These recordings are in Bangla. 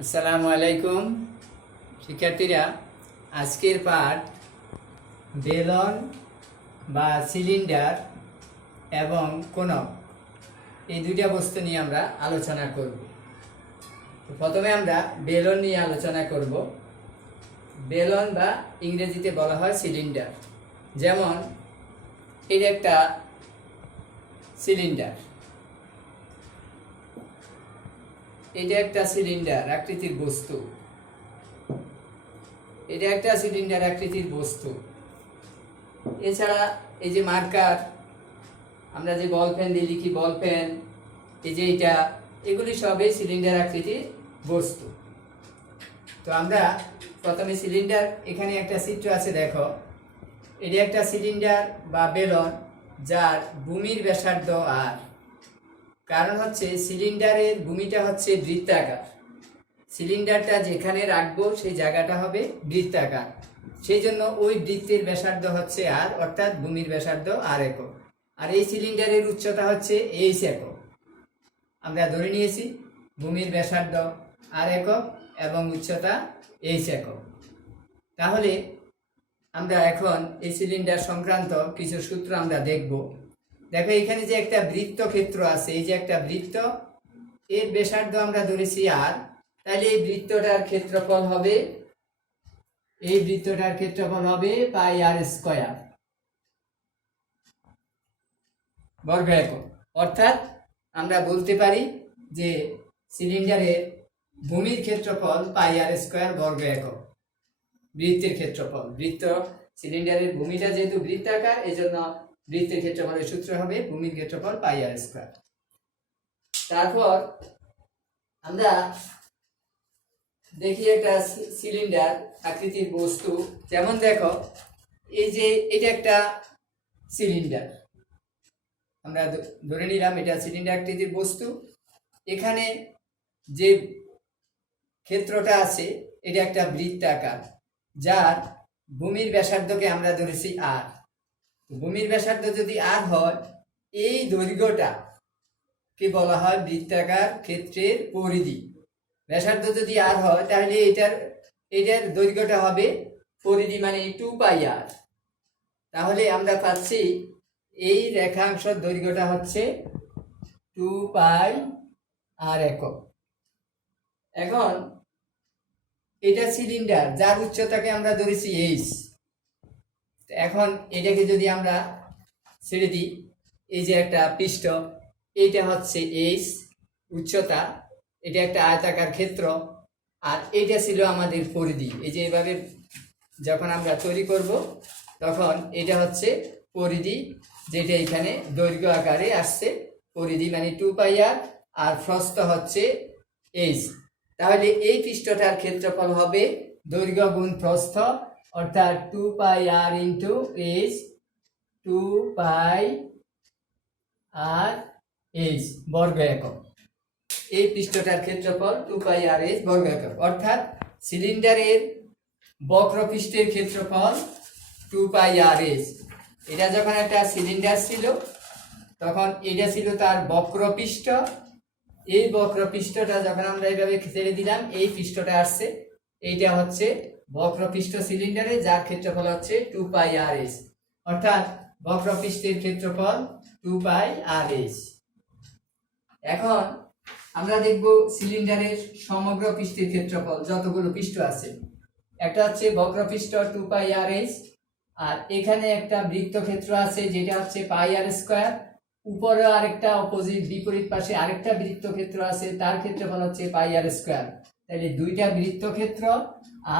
আসসালামু আলাইকুম শিক্ষার্থীরা, আজকের পাঠ বেলন বা সিলিন্ডার এবং কোনক এই দুইটা বস্তু নিয়ে আমরা আলোচনা করব। প্রথমে আমরা বেলন নিয়ে আলোচনা করব। বেলন বা ইংরেজিতে বলা হয় সিলিন্ডার। যেমন এটা একটা সিলিন্ডার, এটা একটা সিলিন্ডার আকৃতির বস্তু, এটা একটা সিলিন্ডার আকৃতির বস্তু। এছাড়া এই যে মার্কার, আমরা যে বল পেন দিয়ে লিখি, বল পেন, এই যে এটা, এগুলি সবই সিলিন্ডার আকৃতির বস্তু। তো আমরা প্রথমে সিলিন্ডার, এখানে একটা চিত্র আছে দেখো, এটা একটা সিলিন্ডার বা বেলন যার ভূমির ব্যাসার্ধ আর। কারণ হচ্ছে সিলিন্ডারের ভূমিটা হচ্ছে বৃত্তাকার, সিলিন্ডারটা যেখানে রাখবো সেই জায়গাটা হবে বৃত্তাকার, সেই জন্য ওই বৃত্তের ব্যাসার্ধ হচ্ছে আর, অর্থাৎ ভূমির ব্যাসার্ধ আর একক। আর এই সিলিন্ডারের উচ্চতা হচ্ছে এইচ একক। আমরা ধরে নিয়েছি ভূমির ব্যাসার্ধ আর একক এবং উচ্চতা এইচ একক। তাহলে আমরা এখন এই সিলিন্ডার সংক্রান্ত কিছু সূত্র আমরা দেখব। দেখো এখানে যে একটা বৃত্ত ক্ষেত্র আছে, এই যে একটা বৃত্ত, এর ব্যাসার্ধ আমরা ধরেছি আর, তাহলে এই বৃত্তটার ক্ষেত্রফল হবে, এই বৃত্তটার ক্ষেত্রফল হবে পাই আর স্কয়ার বর্গ একক। অর্থাৎ আমরা বলতে পারি যে সিলিন্ডারের ভূমির ক্ষেত্রফল পাই আর স্কয়ার বর্গ একক। বৃত্তের ক্ষেত্রফল, বৃত্ত সিলিন্ডারের ভূমিটা যেহেতু বৃত্তাকার, এই জন্য বৃত্তের ক্ষেত্রফলের সূত্র হবে ভূমির ক্ষেত্রফল পাই আর স্কয়ার। তারপর আমরা দেখি একটা সিলিন্ডার আকৃতির বস্তু। যেমন দেখো এই যে এটা একটা সিলিন্ডার, আমরা ধরে নিলাম এটা সিলিন্ডার আকৃতির বস্তু। এখানে যে ক্ষেত্রটা আছে এটা একটা বৃত্তাকার, যার ভূমির ব্যাসার্ধকে আমরা ধরেছি আর। ভূমির ব্যাসার্ধ যদি আর হয়, এই দৈর্ঘ্যটা কে বলা হয় বৃত্তাকার ক্ষেত্রের পরিধি। ব্যাসার্ধ যদি আর হয় তাহলে এটার দৈর্ঘ্যটা হবে পরিধি, মানে 2 পাই আর। তাহলে আমরা পাচ্ছি এই রেখাংশের দৈর্ঘ্যটা হচ্ছে 2 পাই আর একক। এখন এটা সিলিন্ডার যার উচ্চতাকে আমরা ধরেছি এইচ। এখন এটাকে যদি আমরা ছেড়ে দিই, এই যে একটা পৃষ্ঠ, এইটা হচ্ছে এইচ উচ্চতা, এটা একটা আয়তাকার ক্ষেত্র, আর এটা ছিল আমাদের পরিধি। এই যে এভাবে যখন আমরা তৈরি করব তখন এটা হচ্ছে পরিধি, যেটা এখানে দৈর্ঘ্য আকারে আসছে, পরিধি মানে 2 পাই আর, আর প্রস্থ হচ্ছে এইচ। তাহলে এই পৃষ্ঠটার ক্ষেত্রফল হবে দৈর্ঘ্য গুণ প্রস্থ, অর্থাৎ 2 পাই আর into H, 2 pi r H বর্গ একক। এই পৃষ্ঠটার ক্ষেত্রফল 2 পাই আর এইচ বর্গ একক। অর্থাৎ সিলিন্ডারের বক্রপৃষ্ঠের ক্ষেত্রফল 2 পাই আর এইচ। এটা যখন একটা সিলিন্ডার ছিল তখন এটা ছিল তার বক্রপৃষ্ঠ। এই বক্রপৃষ্ঠটা যখন আমরা এইভাবে ছেড়ে দিলাম, এই পৃষ্ঠটা আসছে, এইটা হচ্ছে বক্রপৃষ্ঠ সিলিন্ডারে, যার ক্ষেত্রফল হচ্ছে 2 পাই আর এইচ। অর্থাৎ বক্রপৃষ্ঠের ক্ষেত্রফল 2 পাই আর এইচ। এখন আমরা দেখব সিলিন্ডারের সমগ্র পৃষ্ঠের ক্ষেত্রফল, যতগুলো পৃষ্ঠ আছে। একটা হচ্ছে বক্রপৃষ্ঠ 2 পাই আর এইচ, আর এখানে একটা বৃত্তক্ষেত্র আছে যেটা হচ্ছে পাই আর স্কয়ার। উপরে আরেকটা অপোজিট বিপরীত পাশে আরেকটা বৃত্তক্ষেত্র আছে, তার ক্ষেত্রফল হচ্ছে পাই আর স্কয়ার। তাহলে দুইটা বৃত্তক্ষেত্র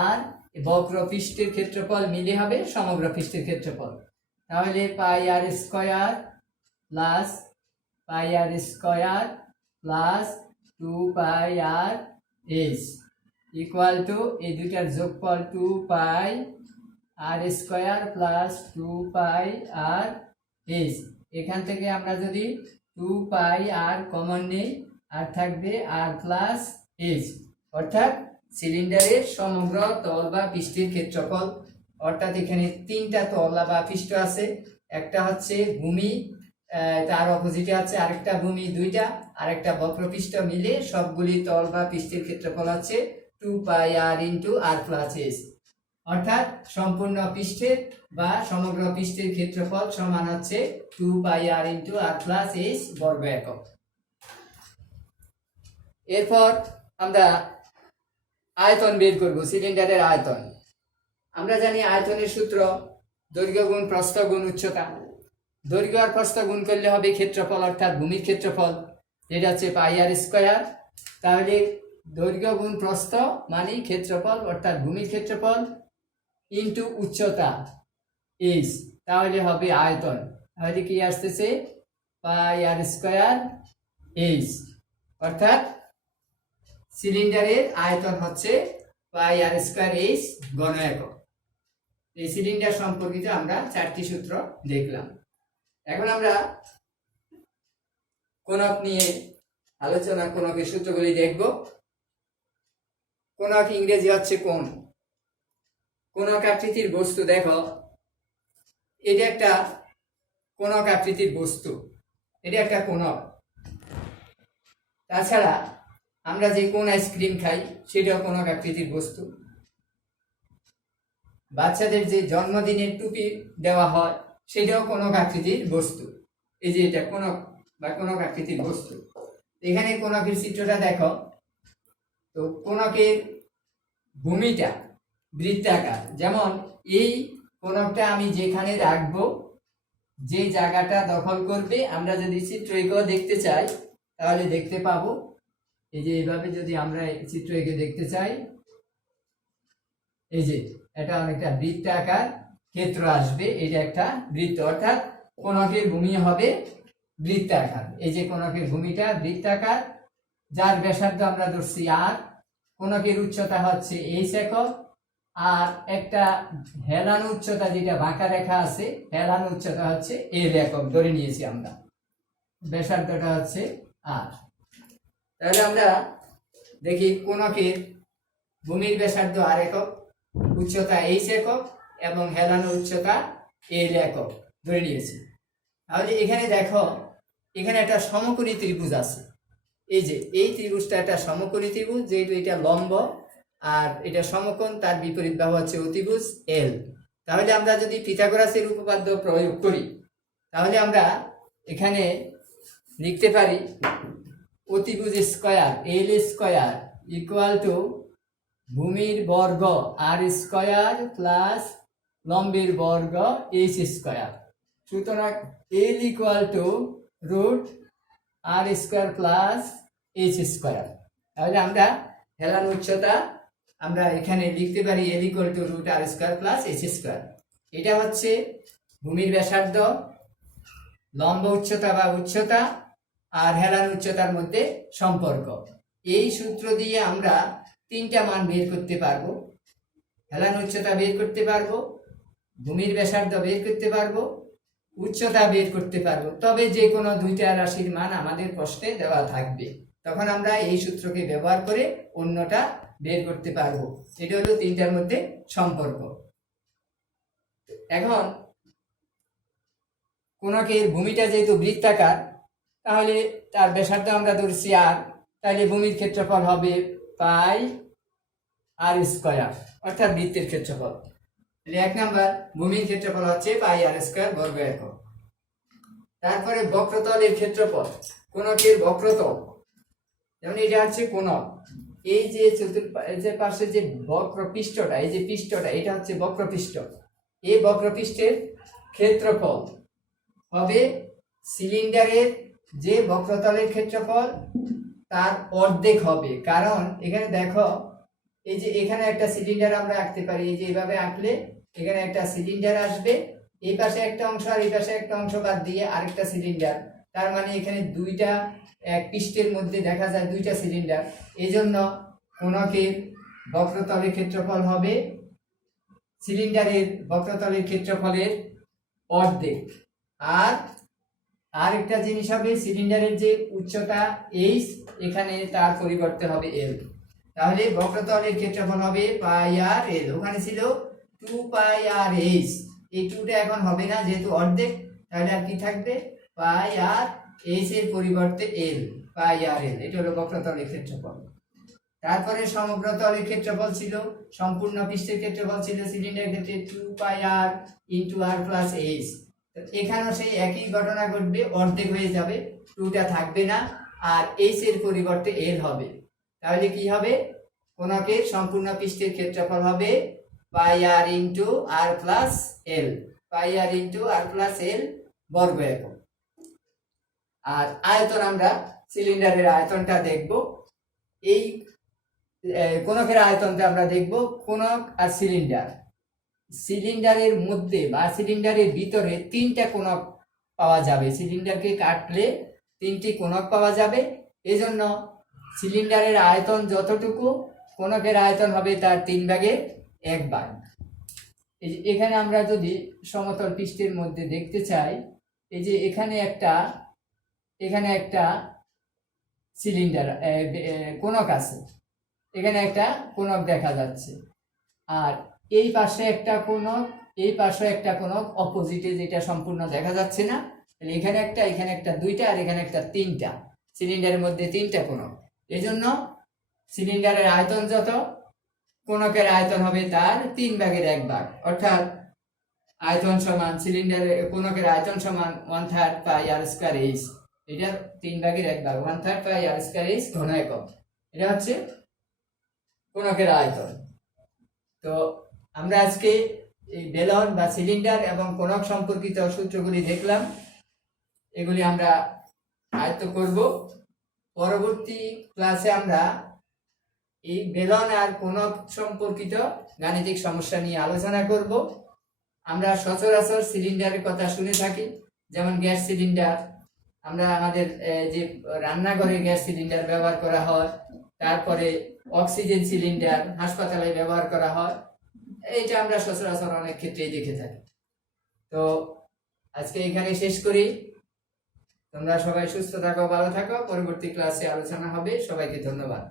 আর বক্রপৃষ্ঠের ক্ষেত্রফল মিলে হবে সমগ্র পৃষ্ঠের ক্ষেত্রফল। তাহলে pi r square plus pi r square plus 2 pi r h equal to এই দুইটার যোগফল 2 pi r square plus 2 pi r h. এখান থেকে আমরা যদি 2 পাই আর কমন নেই, আর থাকবে আর প্লাস এইচ। অর্থাৎ সিলিন্ডারের সমগ্র তল বা পৃষ্ঠের ক্ষেত্রফল, অর্থাৎ এখানে তিনটা তল বা পৃষ্ঠ আছে। একটা হচ্ছে ভূমি, তার অপোজিটে আছে আরেকটা ভূমি দুইটা, আরেকটা বক্রপৃষ্ঠ মিলে সবগুলি তল বা পৃষ্ঠের ক্ষেত্রফল হচ্ছে 2πr/r+s, অর্থাৎ সম্পূর্ণ পৃষ্ঠের বা সমগ্র পৃষ্ঠের ক্ষেত্রফল সমান হচ্ছে 2πr/r+s বর্গ একক। এরপর আমরা আয়তন বের করব, সিলিন্ডারের আয়তন। আমরা জানি আয়তনের সূত্র দৈর্ঘ্য গুণ প্রস্থ গুণ উচ্চতা। দৈর্ঘ্য আর প্রস্থ গুণ করলে হবে ক্ষেত্রফল, অর্থাৎ ভূমির ক্ষেত্রফল, যেটা হচ্ছে πr²। তাহলে দৈর্ঘ্য গুণ প্রস্থ মানে ক্ষেত্রফল অর্থাৎ ভূমির ক্ষেত্রফল ইন্টু উচ্চতা h, তাহলে হবে আয়তন। তাহলে কি আসতেছে πr²h, অর্থাৎ সিলিন্ডারের আয়তন হচ্ছে πr²h ঘন একক। এই সিলিন্ডার সম্পর্কিত আমরা 4টি সূত্র দেখলাম। এখন আমরা কোণক নিয়ে আলোচনা, কোণকের সূত্রগুলি দেখব। কোণক ইংরেজি হচ্ছে কোণ। কোণক আকৃতির বস্তু, দেখো এটা একটা কোণক আকৃতির বস্তু, এটা একটা কোণক। তাছাড়া আমরা যে কোন আইসক্রিম খাই সেটাও কোণক আকৃতির বস্তু। বাচ্চাদের যে জন্মদিনের টুপি দেওয়া হয় সেটাও কোণক আকৃতির বস্তু। এই যে এটা কোণক বা কোণক আকৃতির বস্তু। এখানে কোণকের চিত্রটা দেখো, তো কোণকের ভূমিটা বৃত্তাকার। যেমন এই কোণকটা আমি যেখানে রাখবো, যে জায়গাটা দখল করবে, আমরা যদি চিত্র এঁকেও দেখতে চাই তাহলে দেখতে পাবো। এই যে এইভাবে যদি আমরা চিত্র এঁকে দেখতে চাই, এই যে এটা অনেকটা বৃত্তাকার ক্ষেত্র আসবে, এটা একটা বৃত্ত, অর্থাৎ কোণকের ভূমি হবে বৃত্তাকার। এই যে কোণকের ভূমিটা বৃত্তাকার, যার ব্যাসার্ধ আমরা ধরছি আর, কোণকের উচ্চতা হচ্ছে h একক, আর একটা হেলানো উচ্চতা যেটা বাঁকা রেখা আছে, হেলানো উচ্চতা হচ্ছে l একক ধরে নিয়েছি আমরা, ব্যাসার্ধটা হচ্ছে আর। তাহলে আমরা দেখি কোণকের ভূমির ব্যাসার্ধ r একক, উচ্চতা h একক এবং হেলানো উচ্চতা l একক ধরে নিয়েছি। তাহলে এখানে দেখো, এখানে একটা সমকোণী ত্রিভুজ আছে। এই যে এই ত্রিভুজটা একটা সমকোণী ত্রিভুজ, যেহেতু এটা লম্ব আর এটা সমকোণ, তার বিপরীত বাহু হচ্ছে অতিভুজ l। তাহলে আমরা যদি পিথাগোরাসের উপপাদ্য প্রয়োগ করি তাহলে আমরা এখানে লিখতে পারি অতিভুজ স্কয়ার l² ইকুয়াল টু ভূমির বর্গ r² প্লাস লম্বের বর্গ h²। সুতরাং l equal to root r² plus h²। তাহলে আমরা হেলানো উচ্চতা আমরা এখানে লিখতে পারি l equal to root r² plus h²। এটা হচ্ছে ভূমির ব্যাসার্ধ, লম্ব উচ্চতা বা উচ্চতা আর হেলানো উচ্চতার মধ্যে সম্পর্ক। এই সূত্র দিয়ে আমরা 3টা মান বের করতে পারবো। হেলানো উচ্চতা বের করতে পারবো, ভূমির ব্যাসার্ধ বের করতে পারবো, উচ্চতা বের করতে পারবো। তবে যে কোনো 2টা রাশির মান আমাদের প্রশ্নে দেওয়া থাকবে, তখন আমরা এই সূত্রকে ব্যবহার করে অন্যটা বের করতে পারবো। এটা হলো 3টার মধ্যে সম্পর্ক। এখন কোণকের ভূমিটা যেহেতু বৃত্তাকার, তাহলে তার ব্যাসার্ধ আমরা ধরছি আর, তাহলে ভূমির ক্ষেত্রফল হবে πr², অর্থাৎ বৃত্তের ক্ষেত্রফল। তাহলে 1 নাম্বার ভূমির ক্ষেত্রফল হচ্ছে πr² বর্গ একক। তারপরে বক্রতলের ক্ষেত্রফল, কোণকের বক্রতল, যেমন এটা হচ্ছে কোণক, এই যে পাশে যে বক্রপৃষ্ঠটা, এই যে পৃষ্ঠটা, এটা হচ্ছে বক্রপৃষ্ঠ। এই বক্রপৃষ্ঠের ক্ষেত্রফল হবে সিলিন্ডারের যে বক্রতলের ক্ষেত্রফল তার অর্ধেক হবে। কারণ এখানে দেখো, এই যে এখানে একটা সিলিন্ডার আমরা আঁকতে পারি, এই যে এইভাবে আঁকলে এখানে একটা সিলিন্ডার আসবে, এই পাশে একটা অংশ আর এই পাশে একটা অংশ বাদ দিয়ে আরেকটা সিলিন্ডার, তার মানে এখানে দুইটা এক পৃষ্ঠের মধ্যে দেখা যায় 2টা সিলিন্ডার। এই জন্য কোণকের বক্রতলের ক্ষেত্রফল হবে সিলিন্ডারের বক্রতলের ক্ষেত্রফলের অর্ধেক। আর আরেকটা জিনিস হবে, সিলিন্ডারের যে উচ্চতা h, এখানে তার পরিবর্তে হবে l। তাহলে বক্রতলের ক্ষেত্রফল হবে πr/l। ওখানে ছিল 2πr/h, এই 2টা এখন হবে না যেহেতু অর্ধেক, তাহলে আর কি থাকবে পাই আর এইচ এর পরিবর্তে এল, পাই আর এল, এটা হলো বক্রতলের ক্ষেত্রফল। তারপরে সমগ্র তলের ক্ষেত্রফল ছিল, সম্পূর্ণ পৃষ্ঠের ক্ষেত্রফল ছিল সিলিন্ডারের ক্ষেত্রে 2 পাই আর ইন্টু আর প্লাস এইচ। এখানেও সেই একই ঘটনা ঘটবে, অর্ধেক হয়ে যাবে, 2টা থাকবে না, আর এইচ এর পরিবর্তে এল হবে। তাহলে কি হবে, কোণকের সম্পূর্ণ পৃষ্ঠের ক্ষেত্রফল হবে পাই আর ইন্টু আর প্লাস এল, পাই আর ইন্টু আর প্লাস এল বর্গ একক। আর আয়তন, আমরা সিলিন্ডারের আয়তনটা দেখব। এই কোণকের আয়তনটা আমরা দেখব কোণক আর সিলিন্ডার। সিলিন্ডারের মধ্যে বা সিলিন্ডারের ভিতরে 3টা কোণক পাওয়া যাবে, সিলিন্ডারকে কাটলে 3টি কোণক পাওয়া যাবে। এজন্য সিলিন্ডারের আয়তন যতটুকু, কোণকের আয়তন হবে তার 3/1 এখানে আমরা যদি সমতল পৃষ্ঠের মধ্যে দেখতে চাই, এই যে এখানে একটা সিলিন্ডার কোণক আছে, এখানে একটা কোণক দেখা যাচ্ছে, আর এই পাশে একটা কোণক, এই পাশে একটা কোণক অপোজিটে, যেটা সম্পূর্ণ দেখা যাচ্ছে না। তাহলে এখানে একটা 2টা, আর এখানে একটা 3টা, সিলিন্ডারের মধ্যে 3টা কোণক। এজন্য সিলিন্ডারের আয়তন যত, কোণকের আয়তন হবে তার 3/1, অর্থাৎ আয়তন সমান সিলিন্ডারের কোণকের আয়তন সমান 1/3 পাই আর স্কয়ার এইচ। এটা 3/1, 1/3 পাই আর স্কয়ার এইচ ঘন একক। এটা হচ্ছে কোণকের আয়তন। তো আমরা আজকে এই বেলন বা সিলিন্ডার এবং কোণক সম্পর্কিত সূত্রগুলি দেখলাম, এগুলি আমরা আয়ত্ত করব। পরবর্তী ক্লাসে আমরা এই বেলন আর কোণক সম্পর্কিত গাণিতিক সমস্যা নিয়ে আলোচনা করব। আমরা সচরাচর সিলিন্ডারের কথা শুনে থাকি, যেমন গ্যাস সিলিন্ডার, আমরা আমাদের যে রান্নাঘরে গ্যাস সিলিন্ডার ব্যবহার করা হয়, তারপরে অক্সিজেন সিলিন্ডার হাসপাতালে ব্যবহার করা হয়, এইটা আমরা সচরাচর অনেক ক্ষেত্রেই দেখে থাকি। তো আজকে এখানে শেষ করি। তোমরা সবাই সুস্থ থাকো, ভালো থাকো। পরবর্তী ক্লাসে আলোচনা হবে। সবাইকে ধন্যবাদ।